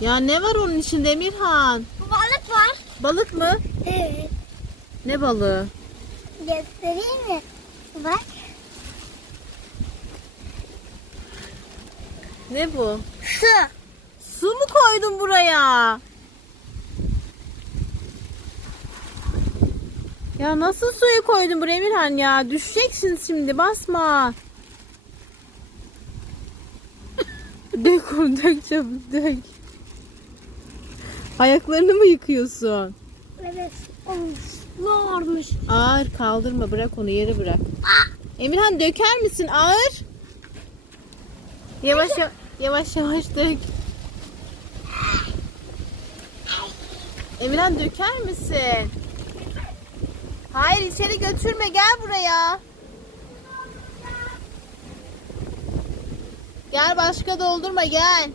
Ya ne var onun içinde Emirhan? Balık var. Balık mı? Evet. Ne balığı? Göstereyim mi? Bak. Ne bu? Su. Su mu koydun buraya? Ya nasıl suyu koydun buraya Emirhan ya? Düşeceksin şimdi basma. dök onu dök çabuk dök. Ayaklarını mı yıkıyorsun? Evet. Olmuş? Ağır kaldırma bırak onu yere bırak. Emirhan döker misin ağır? Yavaş ya- yavaş yavaş dök. Emirhan döker misin? Hayır içeri götürme gel buraya. Gel başka doldurma gel.